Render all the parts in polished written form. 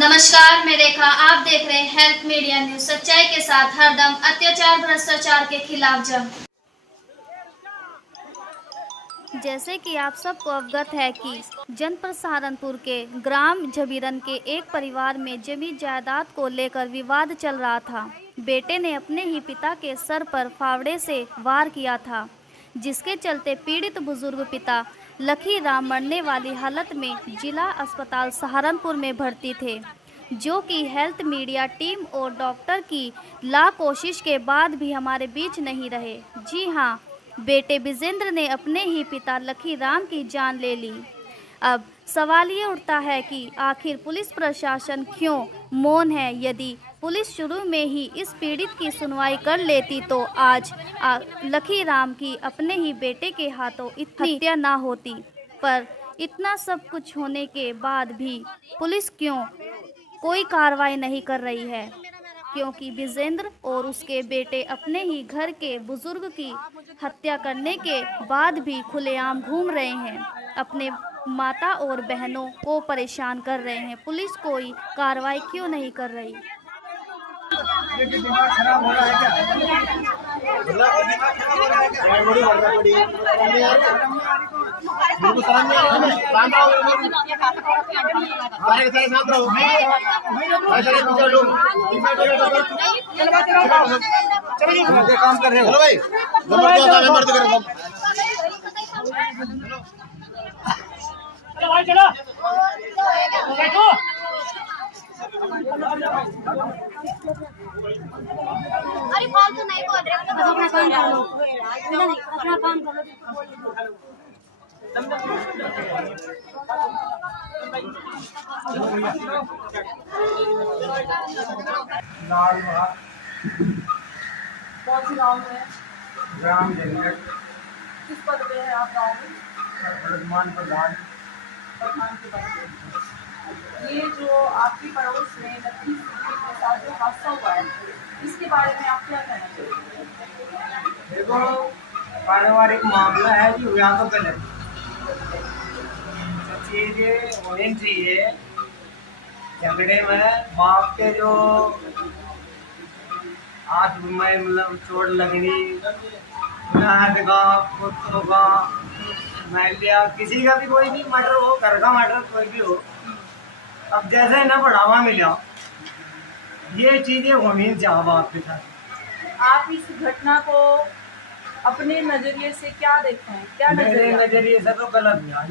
नमस्कार, मैं रेखा। आप देख रहे हैं हेल्प मीडिया न्यूज। सच्चाई के साथ हरदम, अत्याचार भ्रष्टाचार के खिलाफ जंग। जैसे कि आप सबको अवगत है कि जनपद सहारनपुर के ग्राम झबीरन के एक परिवार में जमीन जायदाद को लेकर विवाद चल रहा था। बेटे ने अपने ही पिता के सर पर फावड़े से वार किया था, जिसके चलते पीड़ित बुजुर्ग पिता लखी राम मरने वाली हालत में जिला अस्पताल सहारनपुर में भर्ती थे, जो कि हेल्थ मीडिया टीम और डॉक्टर की लाख कोशिश के बाद भी हमारे बीच नहीं रहे। जी हाँ, बेटे विजेंद्र ने अपने ही पिता लखी राम की जान ले ली। अब सवाल ये उठता है कि आखिर पुलिस प्रशासन क्यों मौन है। यदि पुलिस शुरू में ही इस पीड़ित की सुनवाई कर लेती तो आज लखी राम की अपने ही बेटे के हाथों इतनी हत्या ना होती। पर इतना सब कुछ होने के बाद भी पुलिस क्यों कोई कार्रवाई नहीं कर रही है, क्योंकि विजेंद्र और उसके बेटे अपने ही घर के बुजुर्ग की हत्या करने के बाद भी खुलेआम घूम रहे हैं, अपने माता और बहनों को परेशान कर रहे हैं। पुलिस कोई कार्रवाई क्यों नहीं कर रही? दिमाग खराब हो रहा है क्या? दिमाग खराब हो रहा है क्या? बड़ी वर्षा पड़ी है। बिल्कुल शांत रहो, शांत रहो। सारे के सारे शांत रहो। ऐसा नहीं पूछो लोग। चलो जी, काम कर रहे हो। चलो भाई, नंबर 2 का नंबर दे करो। चलो भाई चलो। बैठो। अरे फालतू नहीं बोल रहे, अपना काम कर लो। नहीं, अपना काम कर लो। लाल बाग कौन सी गाँव में? ग्राम जंगल किस पद पे है आप गाँव में? वर्तमान प्रधान। प्रधान के पद पे। ये जो आपकी पड़ोस में लखी के साथ जो हादसा हुआ है, इसके बारे में आप क्या कहना चाहेंगे? देखो, पारिवारिक मामला है जी, यहाँ तो गलत चीजें होनी चाहिए। झगड़े में बाप के जो हाथ में मतलब चोट लगनी, पुत्रों का महिला, किसी का भी कोई भी मर्डर हो, घर का मर्डर कोई भी हो, अब जैसे ना बढ़ावा मिला, ये चीजें होनी चाहिए बाप के साथ। आप इस घटना को अपने नजरिए से क्या देखते हैं? क्या मेरे नजरिए से तो गलत हुआ।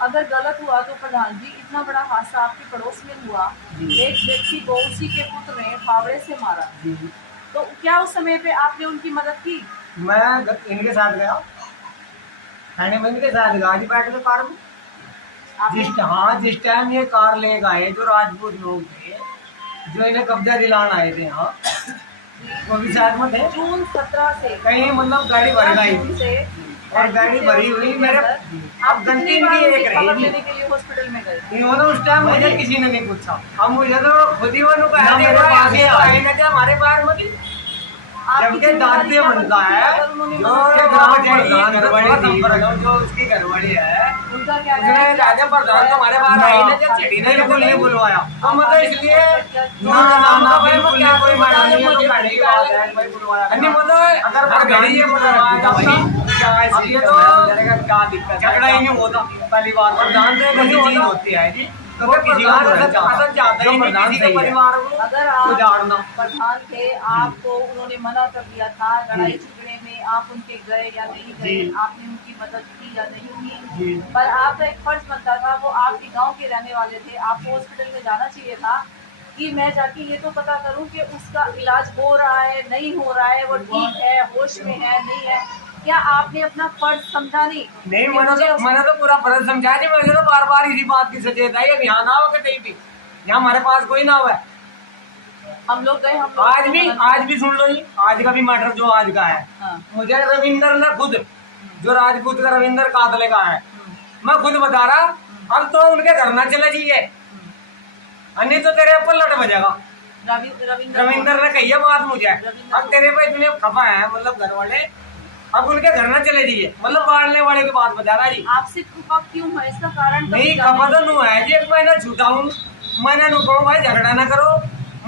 अगर गलत हुआ तो प्रधान जी, इतना बड़ा हादसा आपके पड़ोस में हुआ, एक व्यक्ति को उसी के पुत्र ने फावड़े से मारा, तो क्या उस समय पे आपने उनकी मदद की? मैं इनके साथ गया, थाने में इनके साथ गया जी, बैठ के कार में। जिस टाइम ये कार ले गए, जो राजपूत लोग थे जो इन्हें कब्जा दिलाने आए थे यहाँ, वो भी साथ में थे। जून 17 से कहीं मतलब गाड़ी भर गई और गाड़ी भरी हुई मेरे, अब गलती इनकी एक खबर रही। लेने के लिए हॉस्पिटल में गए? इन्होंने उस टाइम मुझे किसी ने नहीं पूछा, अब मुझे तो खुद ही वो कहा मेरे पास ही आए ना, क्या हमारे पास मत जबकि दांते बनता है जो जो उसकी घरवाली है, उनका क्या उसने राजा प्रधान को हमारे पास आई ना, जब चिड़ी ने को नहीं बुलवाया, तो मतलब इसलिए ना कोई मारा नहीं है, तो गाड़ी की बात है कोई बुलवाया नहीं, मतलब अगर प्रधान ये बुलवाया अब ये तो क्या दिक्कत, झगड़ा ही नहीं होता। पहली बार प्रधान से कैसी चीज होती है जी, तो किसी का पसंद जाता ही नहीं, किसी के परिवार को अगर आप उजाड़ना। प्रधान थे, आपको उन्होंने मना कर दिया था, लड़ाई झगड़े में आप उनके गए या नहीं गए, आपने उनकी मदद की या नहीं की, पर आपका एक फर्ज बनता था, वो आपके गांव के रहने वाले थे, आपको हॉस्पिटल में जाना चाहिए था कि मैं जाके ये तो पता करूं कि उसका इलाज हो रहा है नहीं हो रहा है, वो ठीक है, होश में है नहीं है। क्या आपने अपना फर्ज समझा? नहीं, मैंने तो पूरा फर्ज समझा जी, मुझे तो बार बार इसी बात की सचेत है, यहाँ ना हो कहीं भी, यहाँ हमारे पास कोई ना हुआ। हम लोग गए, आज भी सुन लो जी, आज का भी मैटर जो आज का है, मुझे रविंदर ने खुद, जो राजपूत का रविंदर कातले का है, मैं खुद बता रहा, अब तो उनके घर ना चले जाइए, नहीं तो तेरे ऊपर लट बजेगा। रविंदर ने कही है बात मुझे, अब तेरे पे इतने खफा है, मतलब घर वाले अब उनके घर ना चले जाइए, मतलब बाढ़ने वाले की बात बता रहा जी। आपसे खपा क्यों है, इसका कारण तो नहीं जाने- खपा तो नू है जी, एक महीना छूटा हूँ, मैंने नु कहूँ भाई झगड़ा ना करो,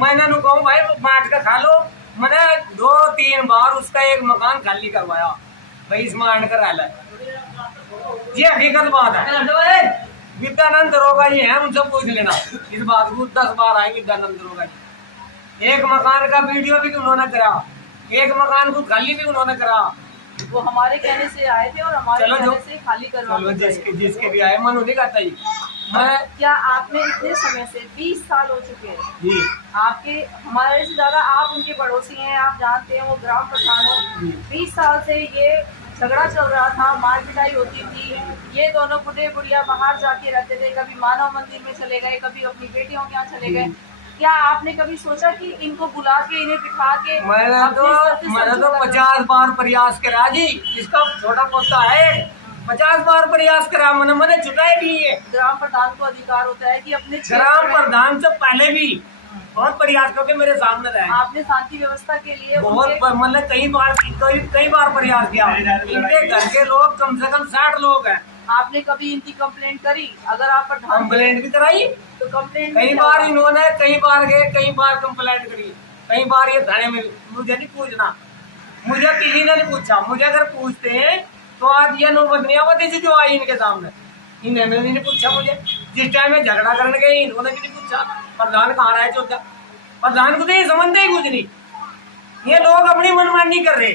मैंने नु कहूँ भाई बांट के खा लो। मैंने 2-3 बार उसका एक मकान खाली करवाया भाई, इसमें आंड कर आला ये हकीकत बात है। विद्यानंद दरोगा जी है, उनसे पूछ लेना इस बात को, 10 बार आए विद्यानंद दरोगा जी। एक मकान का वीडियो भी उन्होंने करा, एक मकान को खाली भी उन्होंने करा। वो हमारे कहने से आए थे और हमारे चलो कहने से खाली करवा चलो जिसके भी आए मनु नहीं कहता जी। मैं क्या आपने इतने समय से 20 साल हो चुके हैं जी आपके, हमारे से ज्यादा आप उनके पड़ोसी हैं, आप जानते हैं वो ग्राम प्रधान हो। 20 साल से ये झगड़ा चल रहा था, मार पिटाई होती थी, ये दोनों बुढ़े बुढ़िया बाहर जाके रहते थे, कभी मानव मंदिर में चले गए, कभी अपनी बेटियों के यहाँ चले गए। क्या आपने कभी सोचा कि इनको बुला के इन्हें बिठा के मैंने अपने स्तर से तो समझौता करना? 50 बार प्रयास करा जी, इसका छोटा पोता है, 50 बार प्रयास करा, मैंने चुकाए भी है। ग्राम प्रधान को अधिकार होता है कि अपने क्षेत्र ग्राम में- प्रधान से पहले भी बहुत प्रयास करके मेरे सामने रहे, आपने शांति व्यवस्था के लिए बहुत उनके- मतलब कई बार प्रयास किया। इनके घर के लोग कम से कम 60 लोग हैं। आपने कभी इनकी कंप्लेंट करी? अगर आप प्रधान कंप्लेंट भी कराई, तो कंप्लेंट कई बार इन्होंने कई बार गए, कई बार कंप्लेंट करी, कई बार ये थाने में। मुझे नहीं पूछना, मुझे किसी ने नहीं पूछा। मुझे अगर पूछते हैं तो आज ये नौबत नहीं आवती थी जो आई इनके सामने। इन्होंने नहीं पूछा मुझे, जिस टाइम में झगड़ा करने गए इन्होंने भी नहीं पूछा प्रधान कहाँ रहा है चौथा। प्रधान को तो ये समझते ही कुछ नहीं, ये लोग अपनी मनमानी कर रहे,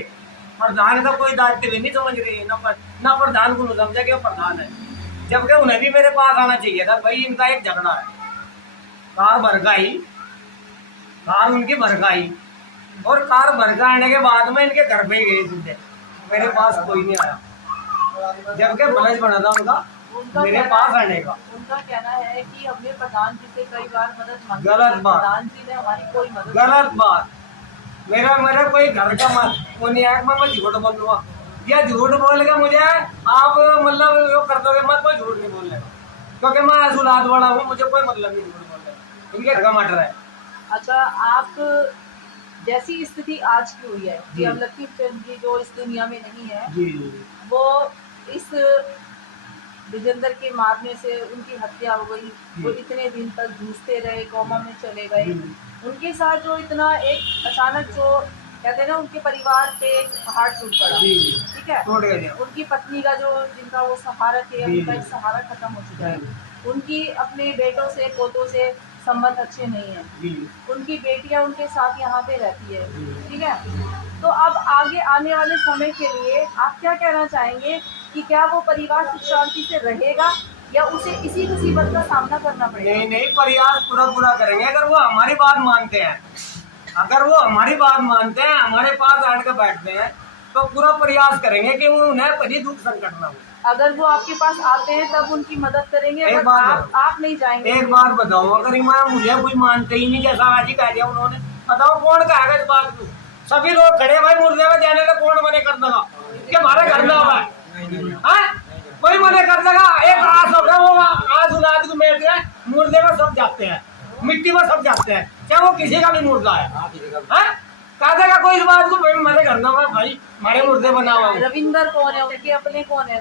प्रधान का कोई दायित्व नहीं समझ रहे। ना प्रधान को समझा कि वो प्रधान है, जबकि उन्हें भी मेरे पास आना चाहिए था। भाई इनका एक झगड़ा है, कार भरगाई, कार उनकी भरगाई, और कार भरगा आने के बाद में इनके घर पे ही गए सीधे, मेरे पास कोई नहीं आया, जबकि बलज बना था उनका मेरे पास आने का। उनका कहना है कि हमने प्रधान जी से कई बार मदद मांगी, गलत बात। प्रधान जी ने हमारी कोई मदद गलत बात। मेरा कोई घर का वो नहीं है, मैं झूठ बोल दूंगा या झूठ बोल के मुझे आप मतलब वो कर दोगे, मैं कोई झूठ नहीं बोल लेगा, क्योंकि मैं असुलाद वाला हूँ, मुझे कोई मतलब नहीं झूठ बोलने का। इनके घर का मटर है। अच्छा, आप जैसी स्थिति आज की हुई है कि अब लक्ष्मी जी जो इस दुनिया में नहीं है, जी वो इस विजेंद्र के मारने से उनकी हत्या हो गई, वो इतने दिन तक जूझते रहे, कोमा में चले गए। उनके साथ जो इतना एक अचानक जो कहते हैं ना, उनके परिवार पे एक पहाड़ टूट पड़ा, ठीक है, टूट गया। उनकी पत्नी का जो जिनका वो सहारा थे, उनका एक सहारा खत्म हो चुका है। उनकी अपने बेटों से पोतों से संबंध अच्छे नहीं है, उनकी बेटियां उनके साथ यहाँ पे रहती है, ठीक है। तो अब आगे आने वाले समय के लिए आप क्या कहना चाहेंगे कि क्या वो परिवार सुख शांति से रहेगा या उसे इसी मुसीबत का सामना करना पड़ेगा? नहीं, प्रयास पूरा करेंगे अगर वो हमारी बात मानते हैं, अगर वो हमारी बात मानते हैं, हमारे पास आड़ के बैठते हैं, तो पूरा प्रयास करेंगे कि वो उन्हें कभी दुख संकट ना हो। अगर वो आपके पास आते हैं तब उनकी मदद करेंगे, एक अगर बात आप नहीं जाएंगे? एक बार बताओ, अगर इमाम मुझे कोई मानते ही नहीं, जैसा आज ही कह दिया उन्होंने, बताओ कौन कहेगा इस बात को? सभी लोग खड़े भाई मुर्दे में जाने का, कौन मने कर देगा कि हमारे घर में होगा? कोई मने कर देगा? एक आस होगा, वो आज उलाद को मेर दिया, मुर्दे में सब जाते हैं, मिट्टी में सब जाते हैं, चाहे वो किसी का भी मुर्दा है। कह देगा कोई इस बात को? मेरे घर में भाई हमारे मुर्दे बना हुआ है। रविंदर कौन है? उनके अपने कौन है?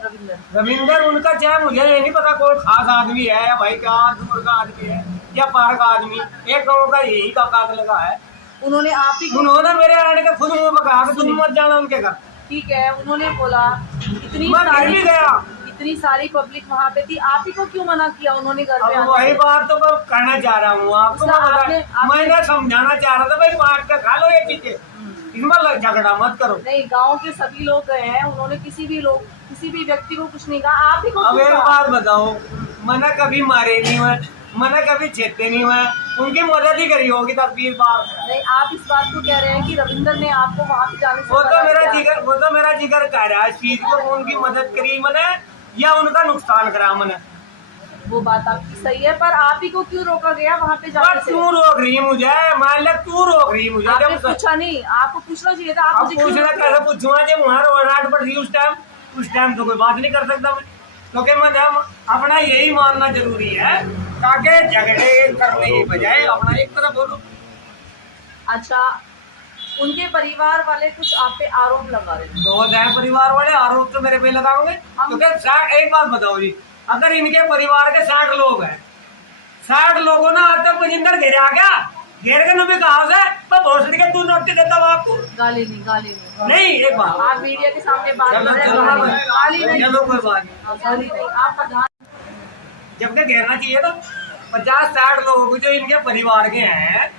रविंदर उनका, चाहे मुझे ये नहीं पता कौन खास आदमी है या भाई क्या दूर का आदमी है या पार का आदमी, एक गाँव का यही का काग लगा है। उन्होंने आप ही उन्होंने मेरे आने का खुद मुंह पर कहा कि तुम मत जाना उनके घर। ठीक है, उन्होंने बोला मैं घर भी गया, इतनी सारी पब्लिक वहाँ पे थी, आप ही को क्यों मना किया उन्होंने घर पे अब आने वही से? बात तो मैं कहना चाह रहा हूँ आपको। मैंने समझाना चाह रहा था भाई बांट कर खा लो ये चीजें, इसमें झगड़ा मत करो। नहीं, गांव के सभी लोग गए हैं, उन्होंने किसी भी व्यक्ति को कुछ नहीं कहा, आप ही को अब क्यों एक कहा? बात बताओ, मैंने कभी मारे नहीं हुए, मैंने कभी छेदते नहीं हुए, उनकी मदद ही करी होगी 10-20 बार। नहीं, आप इस बात को कह रहे हैं कि रविंदर ने आपको वहाँ पे जाने से वो तो मना मेरा किया। जिगर कह रहा है इस चीज को, उनकी मदद करी मैंने या उनका नुकसान करा मैंने। वो बात आपकी सही है, पर आप ही को क्यों रोका गया वहाँ पे जाने से? तू रोक रही मुझे, मान ले तू रोक रही मुझे। आपने जब पूछा नहीं, आपको पूछना चाहिए था। आप अब मुझे क्यों पूछना रोक रहे कैसे हो? पूछूंगा जब वहाँ रात पड़ रही उस टाइम तो कोई बात नहीं कर सकता मैं, क्योंकि मैं अपना यही मानना जरूरी है ताकि झगड़े करने की बजाय अपना एक तरफ बोलो। अच्छा, उनके परिवार वाले कुछ आप पे आरोप लगा रहे हैं। बहुत है परिवार वाले आरोप तो मेरे पे लगाओगे, क्योंकि एक बात बताओ जी, अगर इनके परिवार के 60 लोग हैं, 60 लोगों ने आज तक मजिंदर घेरे आ गया, घेर के भी कहा है तो भोसड़ी के तू नोटिस देता हूँ आपको। गाली नहीं नहीं एक बात आप मीडिया के सामने बात कर रहे हैं, गाली नहीं, चलो कोई बात नहीं, गाली नहीं, आप प्रधान जबकि घेरना चाहिए था 50-60 लोगों को जो इनके परिवार के हैं,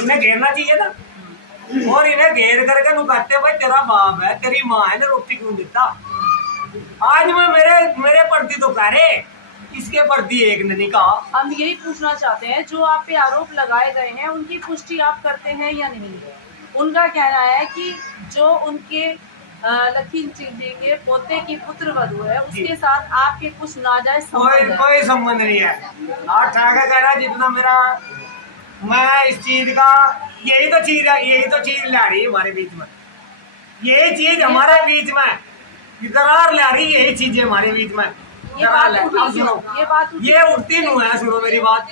इन्हें घेरना चाहिए था। और इन्हें घेर करके नुकाते भाई तेरा बाप है, तेरी माँ है ना, रोटी क्यों देता। आज मैं मेरे प्रति तो करे, इसके प्रति एक ने नहीं कहा। हम यही पूछना चाहते हैं, जो आप पे आरोप लगाए गए हैं उनकी पुष्टि आप करते हैं या नहीं। उनका कहना है कि जो उनके लखीम सिंह जी के पोते की पुत्र वधू है, उसके साथ आपके कुछ नाजायज संबंध है। कोई संबंध नहीं है। और ठाकर कह रहा है जितना मेरा, मैं इस चीज का यही तो चीज ला रही है हमारे बीच में, यही चीज हमारे बीच में दरार ला रही, यही चीजें हमारे बीच में ये बात ये उठती नहीं है। सुनो मेरी बात,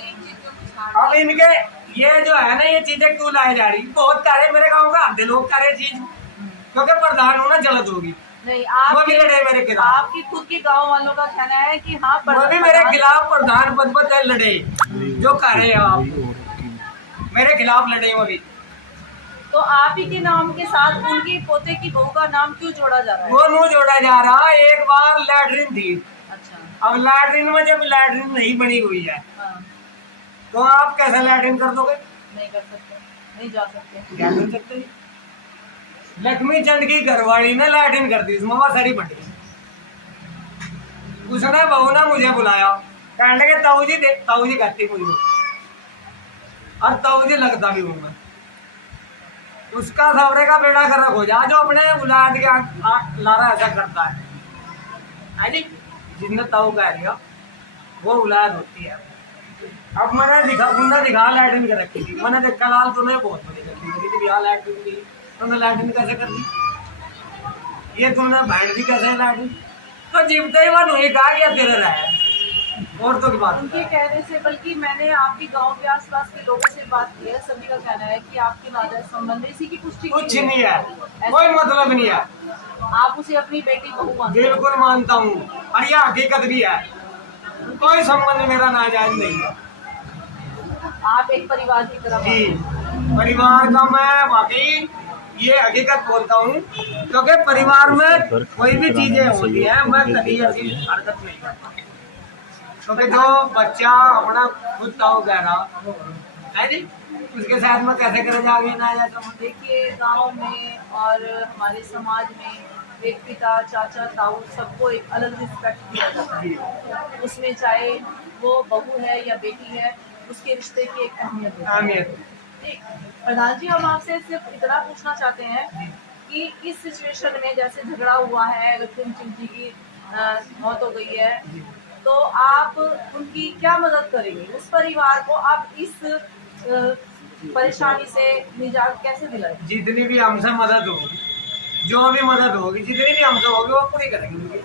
अब इनके ये जो है ना, ये चीजें क्यों लाई जा रही, बहुत सारे मेरे गाँव का आधे लोग करे चीज, क्योंकि प्रधान होना जल्द होगी। नहीं, वो भी लड़े मेरे खिलाफ, आपकी खुद के गांव वालों का कहना है कि हाँ वो भी मेरे खिलाफ प्रधान पद पर लड़े, जो करे आप मेरे खिलाफ लड़े वो भी। तो आप ही के नाम के साथ उनकी पोते की बहू का नाम क्यों जोड़ा जा रहा है? वो नहीं जोड़ा जा रहा। एक बार लैटरिन थी, अच्छा, अब लैटरिन में जब लैटरिन नहीं बनी हुई है, हाँ, तो आप कैसे लैटरिन कर दोगे? नहीं कर सकते, नहीं जा सकते। क्या कर सकते? लक्ष्मी चंद की घरवाली ने लैटरिन कर दी, इसमें सारी बट गई। उसने बहू ने मुझे बुलाया, कहने लगे ताऊ जी कहती मुझे, और ताऊ जी लगता भी हूँ मैं। उसका सवरे का बेड़ा कर रखो जा, जो अपने औलाद के लारा ऐसा करता है जी, जिसने ताऊ कह दिया वो औलाद होती है। अब मैंने दिखा लैटरिन कर रखी थी, मैंने देखा लाल तूने बहुत बड़ी गलती करी थी, यहाँ लैटरिन की तुमने लैटरिन कैसे कर दी, ये तुमने बैठ दी कैसे लैटरिन, तो जीवते ही मन हुई कहा गया तेरे रहा और तो की बात। उनके कहने से, बल्कि मैंने आपके गांव के आसपास के लोगों से बात की है, सभी का कहना है कि आपके नाजायज संबंध है, इसी की पुष्टि कुछ नहीं है, कोई मतलब नहीं है। आप उसे अपनी बेटी बहू मानते हैं? बिल्कुल मानता हूँ, और यह हकीकत भी है, कोई संबंध मेरा नाजायज नहीं है। आप एक परिवार की तरह जी, परिवार का मैं वाकई ये हकीकत बोलता हूँ, क्योंकि परिवार में कोई भी चीजें होती हैं, मैं कभी ऐसी हरकत नहीं करता, क्योंकि जो बच्चा अपना खुद ताऊ कह रहा है जी, उसके साथ में कैसे करे जागे ना या तो। देखिए, गांव में और हमारे समाज में एक पिता, चाचा, ताऊ सबको एक अलग रिस्पेक्ट दिया जाता है। उसमें चाहे वो बहू है या बेटी है, उसके रिश्ते की एक अहमियत है। ठीक, प्रधान जी, हम आपसे सिर्फ इतना पूछना चाहते हैं कि इस सिचुएशन में जैसे झगड़ा हुआ है, लक्ष्मी सिंह जी की मौत हो गई है, तो आप उनकी क्या मदद करेंगे? उस परिवार को आप इस परेशानी से निजात कैसे दिलाएंगे? जितनी भी हमसे मदद होगी, जो भी मदद होगी, जितनी भी हमसे होगी वो पूरी करेंगे।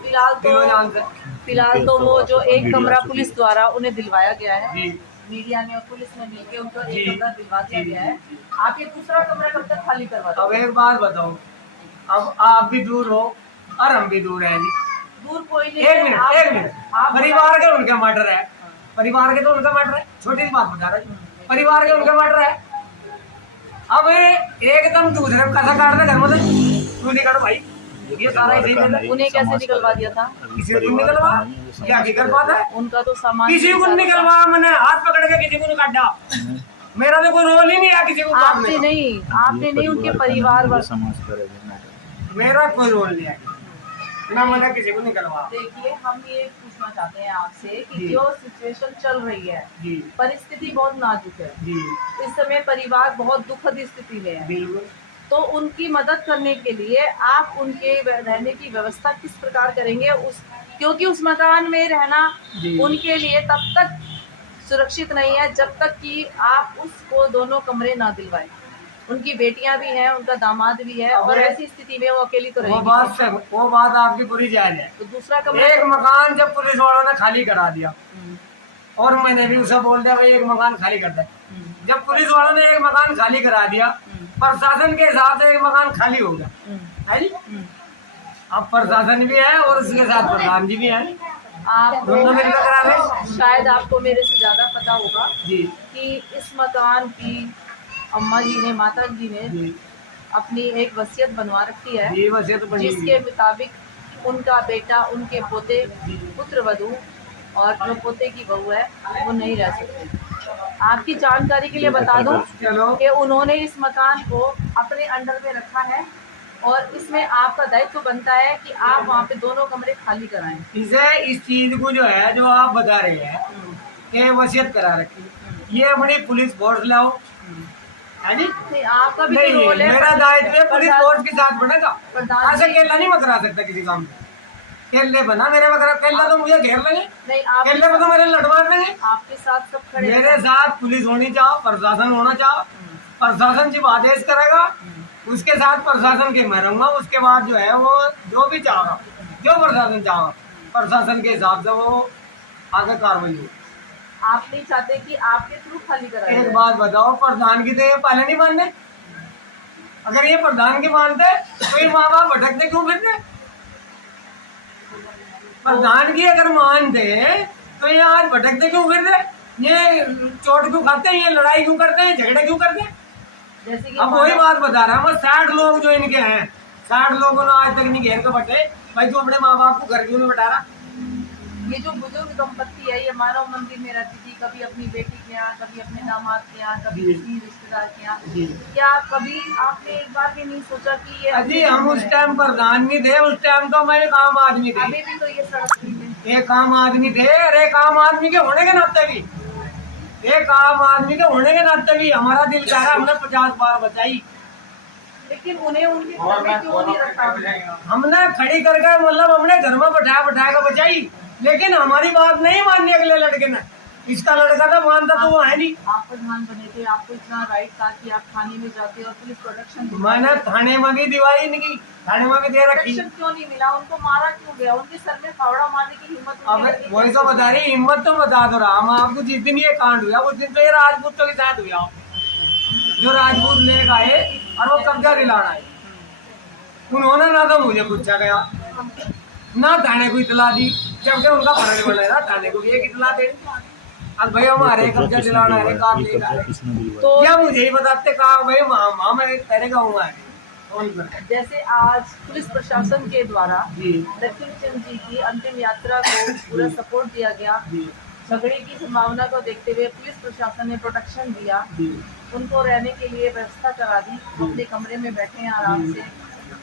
फिलहाल तो वो जो एक कमरा पुलिस द्वारा उन्हें दिलवाया गया है, मीडिया ने और पुलिस ने मिलकर उनको एक कमरा दिलवा दिया गया है। आप ये दूसरा कमरा कब तक खाली करवा दो? अब एक बात बताओ, अब आप भी दूर हो और हम भी दूर हैं जी। दूर कोई नहीं। एक मिनट, परिवार के उनके मर्डर है, परिवार के तो उनका मर्डर है, छोटी सी बात बता रहा है, परिवार के उनका मर्डर है। अब एकदम दूसरे कैसा काट दे घर में से, तू निकल भाई, ये सारा इसी में। उन्हें कैसे निकलवा दिया था? किसी को निकलवा, क्या हकीकत बात है? उनका तो सामान किसी को निकलवा, मैंने हाथ पकड़ के किसी को नहीं काटा, मेरा तो कोई रोल ही नहीं है किसी को काटने का। आपने नहीं उनके परिवार वाले, मेरा कोई रोल नहीं है ना, मैंने किसी को निकलवा। देखिए, हम ये पूछना चाहते हैं आपसे कि जो सिचुएशन चल रही है, जी, परिस्थिति बहुत नाजुक है जी, इस समय परिवार बहुत दुखद स्थिति में है। बिल्कुल। तो उनकी मदद करने के लिए आप उनके रहने की व्यवस्था किस प्रकार करेंगे? क्योंकि उस मकान में रहना उनके लिए तब तक सुरक्षित नहीं है जब तक कि आप उसको दोनों कमरे ना दिलवाएं। उनकी बेटियां भी हैं, उनका दामाद भी है, और ऐसी स्थिति में वो अकेली तो रहेगी। वो बात आपकी पूरी जायज है। तो दूसरा कमरा, एक मकान जब पुलिस वालों ने खाली करा दिया, और मैंने भी उसे बोल दिया भाई एक मकान खाली कर दे, जब पुलिस वालों ने एक मकान खाली करा दिया प्रशासन के हिसाब से एक मकान खाली हो गया है जी। अब प्रशासन भी है और उसके साथ प्रधान जी भी है, आप दोनों मिलकर करा रहे। शायद आपको मेरे से ज्यादा पता होगा जी कि इस मकान की अम्मा जी ने, माता जी ने जी अपनी एक वसीयत बनवा रखी है, जी, वैसे तो बनी हुई जिसके है। मुताबिक उनका बेटा, उनके पोते, पुत्र वधू और जो पोते की बहू है वो नहीं रह सकते। आपकी जानकारी के लिए बता दूं चलो कि उन्होंने इस मकान को अपने अंडर में रखा है और इसमें आपका दायित्व बनता है कि आप वहाँ पे दोनों कमरे खाली कराएं। इसे इस चीज को जो है जो आप बता रहे हैं कि वसीयत करा रखी, ये अपनी पुलिस फोर्स लाओ है जी। नहीं, आपका भी नहीं, तो रोल है। मेरा दायित्व है पुलिस फोर्स के साथ बनेगा। प्रधान ऐसे जी- केला नहीं मैं करा सकता किसी काम में। केले बना मेरे वगैरह, केला तो मुझे घेर लेंगे, नहीं, आप केले में तो मेरे लड़वा देंगे। आपके साथ सब खड़े हैं। मेरे साथ पुलिस होनी चाहो, प्रशासन होना चाहो, प्रशासन जब आदेश करेगा उसके साथ प्रशासन के मैं रहूंगा। उसके बाद जो है वो जो भी चाहोगा, जो प्रशासन चाहोगा, प्रशासन के हिसाब से वो आगे कार्रवाई हो। आप नहीं चाहते कि आपके थ्रू खाली कराया एक जाए। बात बताओ, प्रधान की तो ये पहले नहीं मानते। अगर ये प्रधान की मानते तो ये माँ बाप भटकते क्यों फिरते? प्रधान की अगर मानते तो ये आज भटकते क्यों फिरते? ये चोट क्यों खाते हैं? ये लड़ाई क्यों करते हैं? झगड़े क्यों करते हैं? जैसे कि अब वही बात बता रहा हूँ, 60 लोग जो इनके हैं, 60 लोगों ने आज तक नहीं घेर के बैठे। भाई तू अपने माँ बाप को घर क्यों नहीं बैठा रहा? ये जो बुजुर्ग दंपत्ति है, ये मानव मंदिर में रहती थी, कभी अपनी बेटी के यहाँ, कभी अपने दामाद के यहाँ, कभी जी। किसी रिश्तेदार के यहाँ। जी। क्या कभी आपने एक बार भी नहीं सोचा कि ये अजी हम उस टाइम प्रधान नहीं थे, उस टाइम तो मैं एक आम आदमी थे। अभी भी तो ये सड़क थी। एक आम आदमी थे और एक आम आदमी के होने के नाते भी, एक आम आदमी के होने के नाते भी हमारा दिल कह रहा है हमने 50 बार बचाई। लेकिन उन्हें उनके घर में क्यों नहीं रखा? हमने खड़ी करके मतलब हमने घर में बैठाया कर बचाई, लेकिन हमारी बात नहीं मानी अगले लड़के ने। इसका लड़का तो मानता तो वो है नहीं। आप प्रधान बने थे, आपको इतना राइट था कि आप थाने में जाते और पुलिस प्रोटेक्शन मैंने थाने में भी दिवाई नहीं की, थाने में भी दे रखी। प्रोटेक्शन क्यों नहीं मिला? उनको मारा क्यों गया? उनके सर में फावड़ा मारने की हिम्मत अब उनकी लगी वही तो बता रही, हिम्मत तो बता दो रहा। हम आपको जिस दिन ये कांड हुआ उस दिन तो ये राजपूतों के साथ हुआ, जो राजपूत लेकर आए और वो कब्जा दिलाना है। उन्होंने ना तो मुझे पूछा गया, ना थाने को इतला दी, जबकि उनका फर्ज बना था थाने को भी एक इतला दे। अब भाई हमारे कब्जा दिलाना है, काम लेगा है। तो क्या मुझे ही बताते कहा भाई माँ मैं तेरे गाँव है कौन करता है? जैसे आज पुलिस प्रशासन के द्वारा जी दक्षिण चंद जी की अंतिम यात्रा को पूरा सपोर्ट दिया गया। जी झगड़े की संभावना को देखते हुए पुलिस प्रशासन ने प्रोटेक्शन दिया, जी उनको रहने के लिए व्यवस्था करा दी, वो अपने कमरे में बैठे हैं आराम से,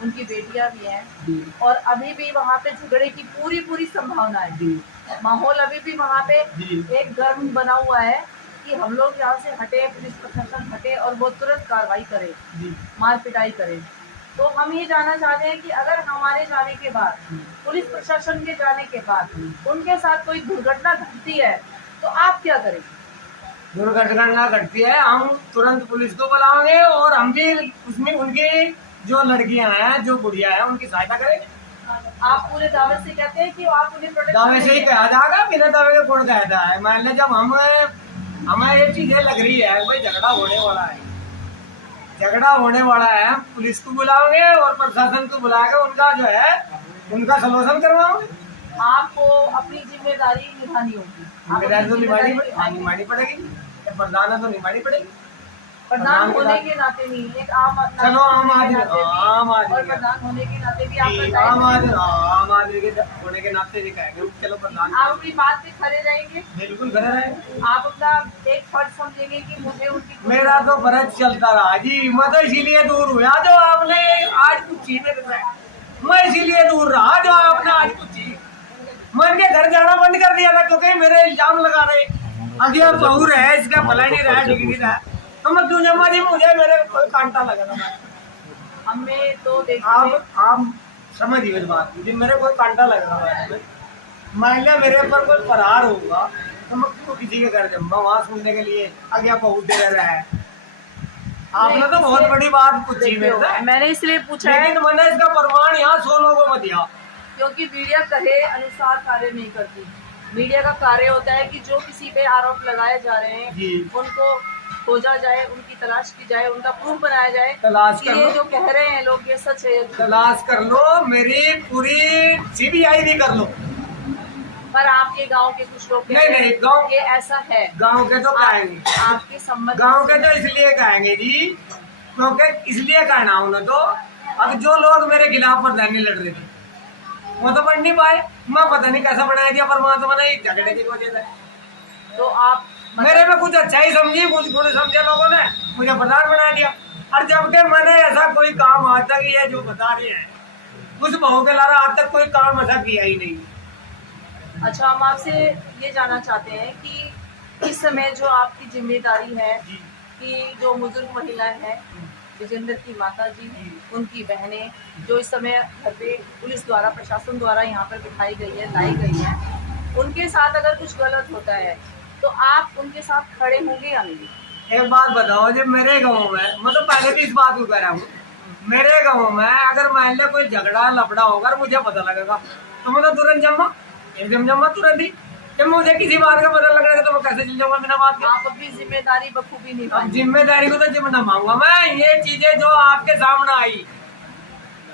उनकी बेटियां भी हैं जी और अभी भी वहाँ पे झगड़े की पूरी संभावना है। जी माहौल अभी भी वहाँ पे जी। एक गर्म बना हुआ है कि हम लोग यहाँ से हटे, पुलिस प्रशासन हटे और वो तुरंत कार्रवाई करे, जी मार पिटाई करे। तो हम ये जानना चाहते हैं कि अगर हमारे जाने के बाद, पुलिस प्रशासन के जाने के बाद उनके साथ कोई दुर्घटना घटती है तो आप क्या करेंगे? दुर्घटना घटती है हम तुरंत पुलिस को बुलाएंगे और हम भी उसमें उनकी जो लड़कियां हैं, जो बुढ़िया है, उनकी सहायता करेंगे। आप पूरे दावे से कहते हैं कि आप उन्हें प्रोटेक्ट दावे से ही कहा जाएगा, बिना दावे के कौन कहता है? मान लें जब हमें ये चीजें लग रही है कोई झगड़ा होने वाला है, झगड़ा होने वाला है, पुलिस को बुलाओगे और प्रशासन को बुलाकर उनका जो है उनका सलूशन करवाओगे। आपको अपनी जिम्मेदारी निभानी होगी। आप जिम्मेदारी तो अपनी निभानी जिम्मेदारी निभानी पड़ेगी, प्रधान है तो निभानी पड़ेगी। प्रधान प्रधान के होने साथ- के नाते नहीं, एक आम चलो आम आदमी, नाते भी, आम आदमी और का। प्रधान होने के नाते भी आपका आम दायित्व आदमी है। आम आदमी के होने के नाते भी कहेंगे चलो प्रधान आप अपनी बात पे खड़े रहेंगे, बिल्कुल घर रहे। आप अपना एक फर्ज समझेंगे कि मुझे उनकी मेरा तो फर्ज चलता रहा जी, मैं तो इसीलिए दूर हुआ जो आपने आज कुछ चीजें बताया। मैं इसीलिए दूर रहा जो आपने आज कुछ चीज, मैं इनके घर जाना बंद कर दिया था क्योंकि मेरे इल्जाम लगा रहे अभी आप बहू रहे, इसका भला नहीं रहा, डिग्री रहा, तो मैं क्यों जमा जी, मुझे मेरे कोई कांटा लगा था। हमें तो देखिए, आप समझिए इस बात की, मेरे कोई कांटा लग रहा है, मान लिया मेरे पर कोई फरार होगा तो मैं क्यों किसी के घर जाऊंगा वहां सुनने के लिए आगे बहुत देर रहा है। आपने तो बहुत बड़ी बात पूछी मेरे से, मैंने इसलिए पूछा है लेकिन मैंने इसका प्रमाण यहाँ 100 लोगों को दिया। क्योंकि मीडिया कहे अनुसार कार्य नहीं करती। मीडिया का कार्य होता है कि जो किसी पे आरोप लगाए जा रहे हैं जी। उनको खोजा जाए, उनकी तलाश की जाए, उनका प्रूफ बनाया जाए तलाश कि कर ये लो। जो कह रहे हैं लोग ये सच है। तलाश कर लो, मेरी पूरी CBI भी कर लो। पर आपके गांव के कुछ लोग नहीं, नहीं, गाँव- ये ऐसा है। गांव के तो कहेंगे, आपके संबंध गांव के तो इसलिए कहेंगे जी, क्योंकि इसलिए कहना उन्हें तो अब जो लोग मेरे खिलाफ प्रधानी लड़ रहे थे वो तो बढ़ नहीं पाए। मैं पता नहीं कैसा बनाया दिया परमात्मा ने झगड़े की वजह से। तो आप मेरे में कुछ अच्छा ही समझी, कुछ बुरे समझे लोगों ने, मुझे प्रधान बना दिया। और जबकि मैंने ऐसा कोई काम आज तक ये जो बता रहे हैं उस बहू के लारा आज तक कोई काम ऐसा किया ही नहीं। अच्छा, हम आपसे ये जानना चाहते हैं कि इस समय जो आपकी जिम्मेदारी है कि जो बुजुर्ग महिलाएं हैं, विजेंद्र की माता जी, उनकी बहनें जो इस समय घर पे पुलिस द्वारा, प्रशासन द्वारा यहाँ पर बिठाई गई है, लाई गई है, उनके साथ अगर कुछ गलत होता है तो आप उनके साथ खड़े होंगे या नहीं? एक बात बताओ, जब मेरे गाँव में, मैं तो पहले भी इस बात को कह रहा हूँ, मेरे गाँव में अगर मान लो कोई झगड़ा लफड़ा होगा और मुझे पता लगेगा तो मैं तो तुरंत जम्मा तुरंत ही। जब मुझे किसी बात का पता लगेगा तो मैं कैसे चल जाऊंगा बिना बात के? आप अपनी जिम्मेदारी बखूबी अब निभाएंगे। जिम्मेदारी को तो जिम्मे निभाऊंगा मैं। ये चीजें जो आपके सामने आई,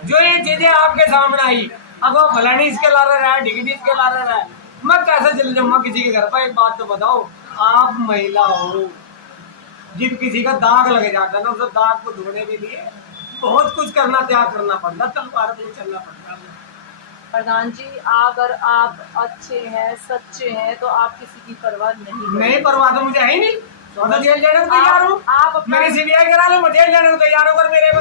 ये चीजें आपके सामने आई, अब वो फलानी इसके ला रहा है, डिग्री इसके ला रहा है, मैं कैसे चल जाऊंगा किसी के घर पर? एक बात तो बताओ, आप महिला हो, जब किसी का दाग लग जाता है ना, उस दाग को धोने के लिए बहुत कुछ करना, त्याग करना पड़ता, तलवार पे चलना पड़ता है। प्रधान जी, अगर आप अच्छे हैं, सच्चे हैं, तो आप किसी की परवाह नहीं परवाह तो मुझे है ही नहीं। मैं तो जेल जाने को तैयार हूँ। आप अपना मेरी CBI करा लो, मैं जेल जाने को तैयार हूँ। अगर मेरे